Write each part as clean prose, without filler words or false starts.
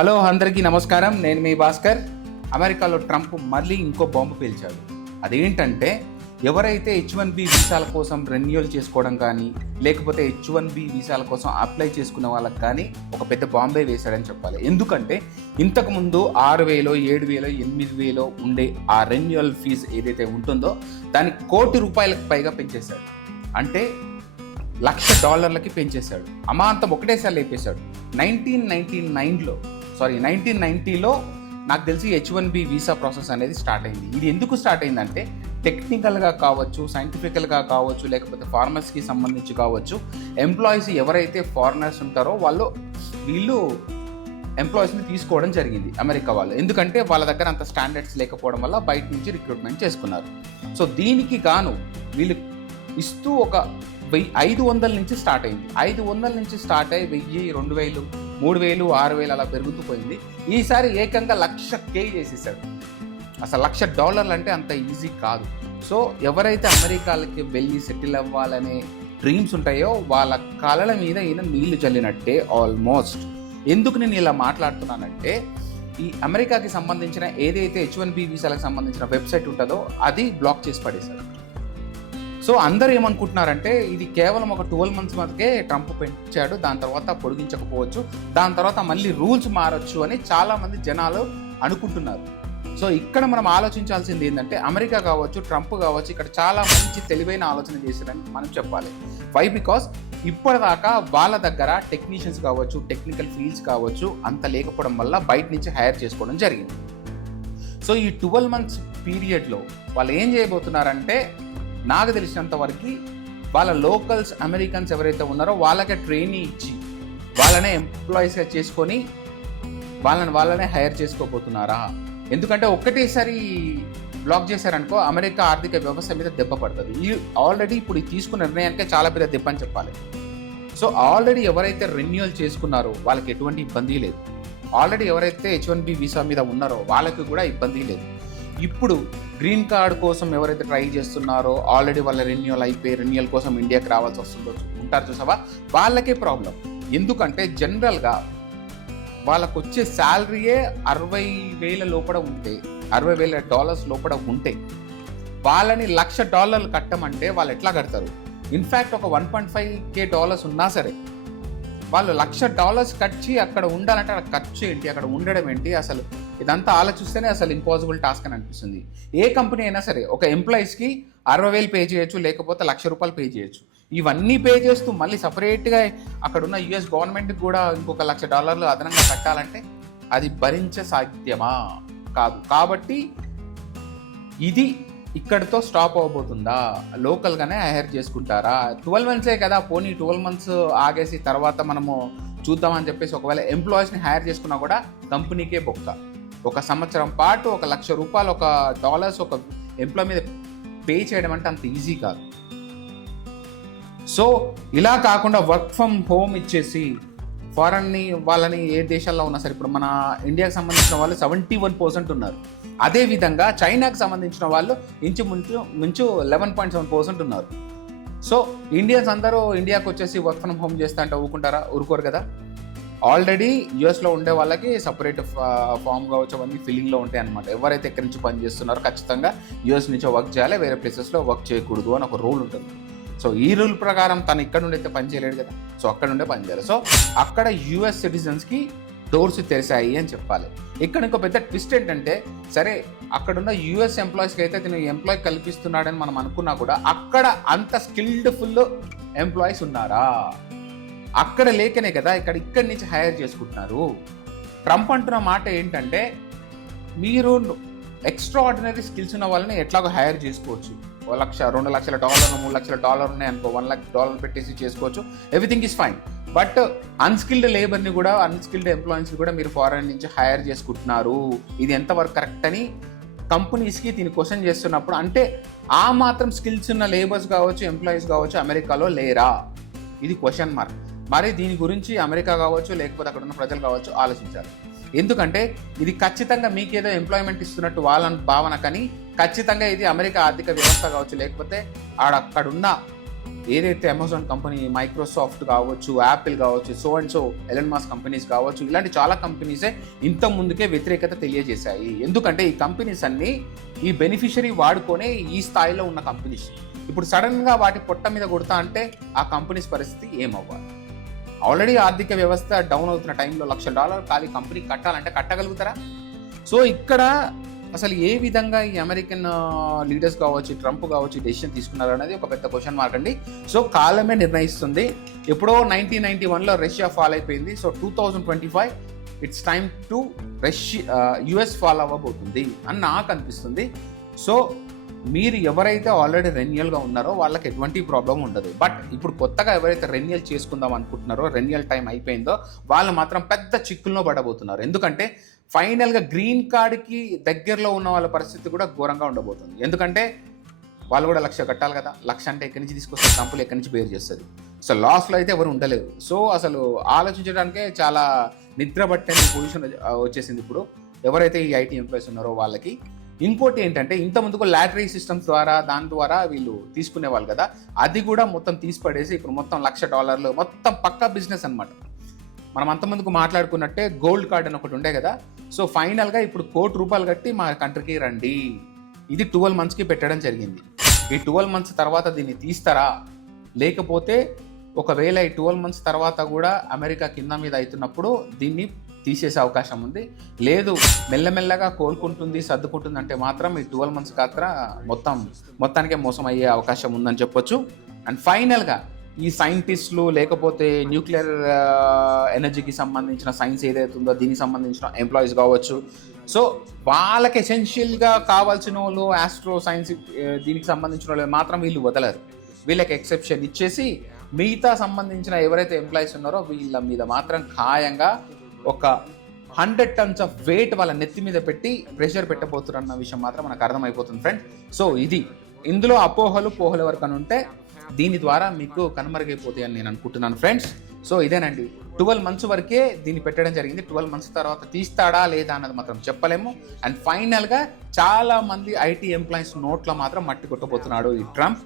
Hello అందరికీ నమస్కారం. నేను మీ భాస్కర్. అమెరికాలో ట్రంప్ మళ్ళీ ఇంకో బాంబు పేల్చాడు. అదేంటంటే ఎవరైతే H1B వీసాల కోసం రెన్యూవల్ చేసుకోవడం కానీ లేకపోతే H1B వీసాల కోసం అప్లై చేసుకున్న వాళ్ళకి కానీ ఒక పెద్ద బాంబే వేశాడని చెప్పాలి. ఎందుకంటే ఇంతకుముందు 6,000, 7,000, 8,000 ఉండే ఆ రెన్యూవల్ ఫీజు ఏదైతే ఉంటుందో దాన్ని ₹1,00,00,000 పైగా పెంచేశాడు. అంటే $1,00,000 పెంచేశాడు. అమాంతం ఒకటేసారి లేపేశాడు. 1990లో నాకు తెలిసి H1B వీసా ప్రాసెస్ అనేది స్టార్ట్ అయింది. ఇది ఎందుకు స్టార్ట్ అయిందంటే టెక్నికల్గా కావచ్చు, సైంటిఫికల్గా కావచ్చు, లేకపోతే ఫార్మర్స్కి సంబంధించి కావచ్చు, ఎంప్లాయీస్ ఎవరైతే ఫారినర్స్ ఉంటారో వీళ్ళు ఎంప్లాయీస్ని తీసుకోవడం జరిగింది అమెరికా వాళ్ళు. ఎందుకంటే వాళ్ళ దగ్గర అంత స్టాండర్డ్స్ లేకపోవడం వల్ల బయట నుంచి రిక్రూట్మెంట్ చేసుకున్నారు. సో దీనికి గాను వీళ్ళు ఇస్తూ ఒక 500 నుంచి స్టార్ట్ అయింది. 500 నుంచి స్టార్ట్ అయ్యి 1,000, 2,000, 3,000, 6,000 అలా పెరుగుతూ పోయింది. ఈసారి ఏకంగా $1,00,000 చేసేసాడు. అసలు $1,00,000 అంటే అంత ఈజీ కాదు. సో ఎవరైతే అమెరికాలకి వెళ్ళి సెటిల్ అవ్వాలనే డ్రీమ్స్ ఉంటాయో వాళ్ళ కళల మీద ఈయన నీళ్లు చల్లినట్టే ఆల్మోస్ట్. ఎందుకు నేను ఇలా మాట్లాడుతున్నానంటే ఈ అమెరికాకి సంబంధించిన ఏదైతే H1B వీసాలకు సంబంధించిన వెబ్సైట్ ఉంటుందో అది బ్లాక్ చేసి పడేశారు. సో అందరూ ఏమనుకుంటున్నారంటే ఇది కేవలం ఒక 12 months మటుకే ట్రంప్ పెంచాడు, దాని తర్వాత పొడిగించకపోవచ్చు, దాని తర్వాత మళ్ళీ రూల్స్ మారచ్చు అని చాలామంది జనాలు అనుకుంటున్నారు. సో ఇక్కడ మనం ఆలోచించాల్సింది ఏంటంటే అమెరికా కావచ్చు, ట్రంప్ కావచ్చు, ఇక్కడ చాలా మంచి తెలివైన ఆలోచన చేశారని మనం చెప్పాలి. వై? బికాస్ ఇప్పటిదాకా వాళ్ళ దగ్గర టెక్నీషియన్స్ కావచ్చు, టెక్నికల్ ఫీల్డ్స్ కావచ్చు అంత లేకపోవడం వల్ల బయట నుంచి హైర్ చేసుకోవడం జరిగింది. సో ఈ 12 months పీరియడ్లో వాళ్ళు ఏం చేయబోతున్నారంటే నాకు తెలిసినంత వరకు వాళ్ళ లోకల్స్ అమెరికన్స్ ఎవరైతే ఉన్నారో వాళ్ళకే ట్రైనింగ్ ఇచ్చి వాళ్ళనే ఎంప్లాయీస్గా చేసుకొని వాళ్ళనే హైర్ చేసుకోబోతున్నారా? ఎందుకంటే ఒక్కటేసారి బ్లాక్ చేశారనుకో అమెరికా ఆర్థిక వ్యవస్థ మీద దెబ్బ పడుతుంది. ఆల్రెడీ ఇప్పుడు తీసుకున్న నిర్ణయానికే చాలా పెద్ద దెబ్బ అని చెప్పాలి. సో ఆల్రెడీ ఎవరైతే రెన్యూవల్ చేసుకున్నారో వాళ్ళకి ఎటువంటి ఇబ్బంది లేదు. ఆల్రెడీ ఎవరైతే H1B వీసా మీద ఉన్నారో వాళ్ళకి కూడా ఇబ్బంది లేదు. ఇప్పుడు గ్రీన్ కార్డ్ కోసం ఎవరైతే ట్రై చేస్తున్నారో ఆల్రెడీ వాళ్ళ రెన్యూవల్ కోసం ఇండియాకి రావాల్సి వస్తుందో ఉంటారు చూసావా, వాళ్ళకే ప్రాబ్లం. ఎందుకంటే జనరల్గా వాళ్ళకు వచ్చే శాలరీయే $60,000 లోపల ఉంటే, $60,000 లోపల ఉంటే వాళ్ళని $1,00,000 కట్టమంటే వాళ్ళు ఎట్లా కడతారు? ఇన్ఫ్యాక్ట్ ఒక $1.5K ఉన్నా సరే వాళ్ళు $1,00,000 ఖర్చు అక్కడ ఉండాలంటే అక్కడ ఖర్చు ఏంటి, అక్కడ ఉండడం ఏంటి, అసలు ఇదంతా ఆలోచిస్తేనే అసలు ఇంపాసిబుల్ టాస్క్ అని అనిపిస్తుంది. ఏ కంపెనీ అయినా సరే ఒక ఎంప్లాయీస్కి 60,000 పే చేయొచ్చు, లేకపోతే $1,00,000 పే చేయొచ్చు. ఇవన్నీ పే చేస్తూ మళ్ళీ సపరేట్గా అక్కడ ఉన్న US గవర్నమెంట్కి కూడా ఇంకొక $1,00,000 అదనంగా కట్టాలంటే అది భరించే సాధ్యమా? కాదు. కాబట్టి ఇది ఇక్కడితో స్టాప్ అవబోతుందా? లోకల్గానే హైర్ చేసుకుంటారా? 12 months కదా, పోనీ 12 months ఆగేసి తర్వాత మనము చూద్దామని చెప్పేసి ఒకవేళ ఎంప్లాయీస్ని హైర్ చేసుకున్నా కూడా కంపెనీకే బొక్క. 1 సంవత్సరం పాటు $1,00,000 $1 ఒక ఎంప్లాయీ మీద పే చేయడం అంటే అంత ఈజీ కాదు. సో ఇలా కాకుండా వర్క్ ఫ్రమ్ హోమ్ ఇచ్చేసి ఫారెన్ని వాళ్ళని ఏ దేశాల్లో ఉన్నా సరే, ఇప్పుడు మన ఇండియాకి సంబంధించిన వాళ్ళు 71% ఉన్నారు. అదేవిధంగా చైనాకి సంబంధించిన వాళ్ళు ఇంచుమించు 11.7% ఉన్నారు. సో ఇండియన్స్ అందరూ ఇండియాకి వచ్చేసి వర్క్ ఫ్రమ్ హోమ్ చేస్తా అంటే ఊరుకోరు కదా. ఆల్రెడీ యూఎస్లో ఉండే వాళ్ళకి సపరేట్ ఫామ్ కావచ్చు, అవన్నీ ఫిల్లింగ్లో ఉంటాయి అనమాట. ఎవరైతే ఎక్కడి నుంచి పని చేస్తున్నారో ఖచ్చితంగా యూఎస్ నుంచో వర్క్ చేయాలి, వేరే ప్లేసెస్లో వర్క్ చేయకూడదు అని ఒక రూల్ ఉంటుంది. సో ఈ రూల్ ప్రకారం తను ఇక్కడ నుండి అయితే పని చేయలేడు కదా, సో అక్కడ నుండే పని చేయాలి. సో అక్కడ US సిటిజన్స్కి డోర్స్ తెరిచాయి అని చెప్పాలి. ఇక్కడ ఇంకో పెద్ద ట్విస్ట్ ఏంటంటే, సరే అక్కడున్న US ఎంప్లాయీస్కి అయితే తిను ఎంప్లాయీ కల్పిస్తున్నాడని మనం అనుకున్నా కూడా అక్కడ అంత స్కిల్డ్ఫుల్ ఎంప్లాయీస్ ఉన్నారా? అక్కడ లేకనే కదా ఇక్కడి నుంచి హైర్ చేసుకుంటున్నారు. ట్రంప్ అంటున్న మాట ఏంటంటే మీరు ఎక్స్ట్రా ఆర్డినరీ స్కిల్స్ ఉన్న వాళ్ళని ఎట్లాగో హైర్ చేసుకోవచ్చు. $1,00,000, $2,00,000, $3,00,000 ఉన్నాయి అనుకో, $1,00,000 పెట్టేసి చేసుకోవచ్చు, everything is fine. But unskilled లేబర్ని కూడా, అన్స్కిల్డ్ ఎంప్లాయీస్ని కూడా మీరు ఫారెన్ నుంచి హైర్ చేసుకుంటున్నారు. ఇది ఎంతవరకు కరెక్ట్ అని కంపెనీస్కి దీన్ని క్వశ్చన్ చేస్తున్నప్పుడు, అంటే ఆ మాత్రం స్కిల్స్ ఉన్న లేబర్స్ కావచ్చు, ఎంప్లాయీస్ కావచ్చు అమెరికాలో లేరా? ఇది క్వశ్చన్ మార్క్. మరి దీని గురించి అమెరికా కావచ్చు, లేకపోతే అక్కడ ఉన్న ప్రజలు కావచ్చు ఆలోచించాలి. ఎందుకంటే ఇది ఖచ్చితంగా మీకేదో ఎంప్లాయ్మెంట్ ఇస్తున్నట్టు వాళ్ళ భావన, కానీ ఖచ్చితంగా ఇది అమెరికా ఆర్థిక వ్యవస్థ కావచ్చు, లేకపోతే అక్కడున్న ఏదైతే అమెజాన్ కంపెనీ, మైక్రోసాఫ్ట్ కావచ్చు, యాపిల్ కావచ్చు, so and so Elon Musk companies కావచ్చు, ఇలాంటి చాలా కంపెనీసే ఇంత ముందుకే వ్యతిరేకత తెలియజేశాయి. ఎందుకంటే ఈ కంపెనీస్ అన్నీ ఈ బెనిఫిషరీ వాడుకొనే ఈ స్థాయిలో ఉన్న కంపెనీస్. ఇప్పుడు సడన్గా వాటి పొట్ట మీద కొడతా అంటే ఆ కంపెనీస్ పరిస్థితి ఏమవ్వాలి? ఆల్రెడీ ఆర్థిక వ్యవస్థ డౌన్ అవుతున్న టైంలో $1,00,000 ఖాళీ కంపెనీ కట్టాలంటే కట్టగలుగుతారా? సో ఇక్కడ అసలు ఏ విధంగా ఈ అమెరికన్ లీడర్స్ కావచ్చు, ట్రంప్ కావచ్చు డెసిషన్ తీసుకున్నారు అనేది ఒక పెద్ద క్వశ్చన్ మార్క్ అండి. సో కాలమే నిర్ణయిస్తుంది. ఎప్పుడో 1991లో రష్యా ఫాల్ అయిపోయింది. So 2025 it's time to US fall అవ్వబోతుంది అని నాకు అనిపిస్తుంది. సో మీరు ఎవరైతే ఆల్రెడీ రెన్యువల్గా ఉన్నారో వాళ్ళకి ఎటువంటి ప్రాబ్లం ఉండదు. బట్ ఇప్పుడు కొత్తగా ఎవరైతే రెన్యువల్ చేసుకుందాం అనుకుంటున్నారో, రెన్యువల్ టైం అయిపోయిందో వాళ్ళు మాత్రం పెద్ద చిక్కుల్లో పడబోతున్నారు. ఎందుకంటే ఫైనల్గా గ్రీన్ కార్డ్కి దగ్గరలో ఉన్న వాళ్ళ పరిస్థితి కూడా ఘోరంగా ఉండబోతుంది. ఎందుకంటే వాళ్ళు కూడా 1,00,000 కట్టాలి కదా. 1,00,000 అంటే ఎక్కడి నుంచి తీసుకొస్తారు, కంపెనీ ఎక్కడి నుంచి బేర్ చేస్తుంది. సో లాస్లో అయితే ఎవరు ఉండలేరు. సో అసలు ఆలోచించడానికే చాలా నిద్ర పట్టని పొజిషన్ వచ్చేసింది ఇప్పుడు ఎవరైతే ఈ ఐటీ ఎంప్లాయీస్ ఉన్నారో వాళ్ళకి. ఇంకోటి ఏంటంటే ఇంత ముందుకు లాటరీ సిస్టమ్స్ ద్వారా దాని ద్వారా వీళ్ళు తీసుకునేవాళ్ళు కదా, అది కూడా మొత్తం తీసిపడేసి ఇప్పుడు మొత్తం $1,00,000 మొత్తం పక్కా బిజినెస్ అనమాట. మనం అంతమందికి మాట్లాడుకున్నట్టే గోల్డ్ కార్డ్ అని ఒకటి ఉండే కదా. సో ఫైనల్గా ఇప్పుడు ₹1,00,00,000 కట్టి మా కంట్రీకి రండి. ఇది 12 monthsకి పెట్టడం జరిగింది. ఈ 12 months తర్వాత దీన్ని తీస్తారా, లేకపోతే ఒకవేళ ఈ 12 months తర్వాత కూడా అమెరికా కింద మీద అవుతున్నప్పుడు దీన్ని తీసేసే అవకాశం ఉంది. లేదు మెల్లమెల్లగా కోలుకుంటుంది, సర్దుకుంటుంది అంటే మాత్రం ఈ 12 months కాత్ర మొత్తానికే మోసం అయ్యే అవకాశం ఉందని చెప్పొచ్చు. అండ్ ఫైనల్గా ఈ సైంటిస్టులు లేకపోతే న్యూక్లియర్ ఎనర్జీకి సంబంధించిన సైన్స్ ఏదైతే ఉందో దీనికి సంబంధించిన ఎంప్లాయీస్ కావచ్చు, సో వాళ్ళకి ఎసెన్షియల్గా కావాల్సిన వాళ్ళు ఆస్ట్రో సైన్స్ దీనికి సంబంధించిన వాళ్ళు మాత్రం వీళ్ళు వదలరు. వీళ్ళకి ఎక్సెప్షన్ ఇచ్చేసి మిగతా సంబంధించిన ఎవరైతే ఎంప్లాయీస్ ఉన్నారో వీళ్ళ మీద మాత్రం ఖాయంగా ఒక 100 tons ఆఫ్ వెయిట్ వాళ్ళ నెత్తి మీద పెట్టి ప్రెషర్ పెట్టబోతున్న విషయం మాత్రం మనకు అర్థమైపోతుంది ఫ్రెండ్స్. సో ఇందులో అపోహలు పోహలు ఎవరికైనా ఉంటే దీని ద్వారా మీకు కనుమరుగైపోతాయి అని నేను అనుకుంటున్నాను ఫ్రెండ్స్. సో ఇదేనండి, 12 months వరకే దీన్ని పెట్టడం జరిగింది. 12 months తర్వాత తీస్తాడా లేదా అన్నది మాత్రం చెప్పలేము. అండ్ ఫైనల్గా చాలా మంది ఐటీ ఎంప్లాయీస్ నోట్లో మాత్రం మట్టి కొట్టబోతున్నాడు ఈ ట్రంప్.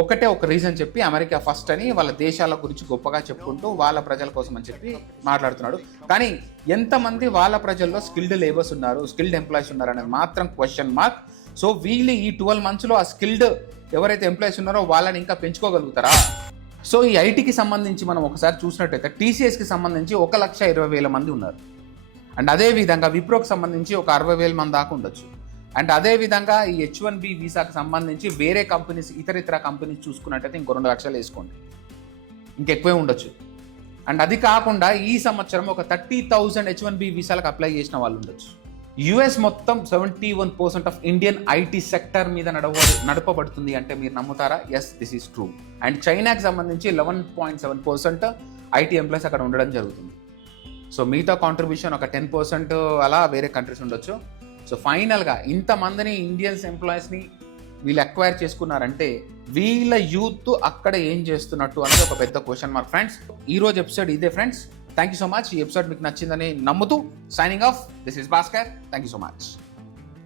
ఒకటే ఒక రీజన్ చెప్పి అమెరికా ఫస్ట్ అని వాళ్ళ దేశాల గురించి గొప్పగా చెప్పుకుంటూ వాళ్ళ ప్రజల కోసం అని చెప్పి మాట్లాడుతున్నాడు. కానీ ఎంతమంది వాళ్ళ ప్రజల్లో స్కిల్డ్ లేబర్స్ ఉన్నారు, స్కిల్డ్ ఎంప్లాయీస్ ఉన్నారు అనేది మాత్రం క్వశ్చన్ మార్క్. సో వీళ్ళు ఈ 12 monthsలో ఆ స్కిల్డ్ ఎవరైతే ఎంప్లాయీస్ ఉన్నారో వాళ్ళని ఇంకా పెంచుకోగలుగుతారా? సో ఈ ఐటీకి సంబంధించి మనం ఒకసారి చూసినట్టయితే టీసీఎస్కి సంబంధించి 1,20,000 మంది ఉన్నారు. అండ్ అదేవిధంగా విప్రోకి సంబంధించి ఒక 60,000 మంది దాకా ఉండొచ్చు. అండ్ అదేవిధంగా ఈ H1B వీసాకి సంబంధించి వేరే కంపెనీస్ ఇతర కంపెనీస్ చూసుకున్నట్టయితే ఇంకో 2 లక్షలు వేసుకోండి, ఇంకెక్కువే ఉండొచ్చు. అండ్ అది కాకుండా ఈ సంవత్సరం ఒక 30,000 H1B వీసాలకు అప్లై చేసిన వాళ్ళు ఉండొచ్చు. యుఎస్ మొత్తం 71% ఆఫ్ ఇండియన్ ఐటీ సెక్టర్ మీద నడపబడుతుంది అంటే మీరు నమ్ముతారా? Yes, this is true. And చైనాకి సంబంధించి 11.7% ఐటీ ఎంప్లాయీస్ అక్కడ ఉండడం జరుగుతుంది. సో మిగతా కాంట్రిబ్యూషన్ ఒక 10% అలా వేరే కంట్రీస్ ఉండొచ్చు. సో ఫైనల్గా ఇంతమందిని ఇండియన్స్ ఎంప్లాయీస్ని వీళ్ళు అక్వైర్ చేసుకున్నారంటే వీళ్ళ యూత్ అక్కడ ఏం చేస్తున్నట్టు అనేది ఒక పెద్ద క్వశ్చన్ మార్క్ ఫ్రెండ్స్. ఈరోజు ఎపిసోడ్ ఇదే friends. Thank you so much. ఈ ఎపిసోడ్ మీకు నచ్చిందని నమ్ముతూ signing off. This is Bhaskar. Thank you so much.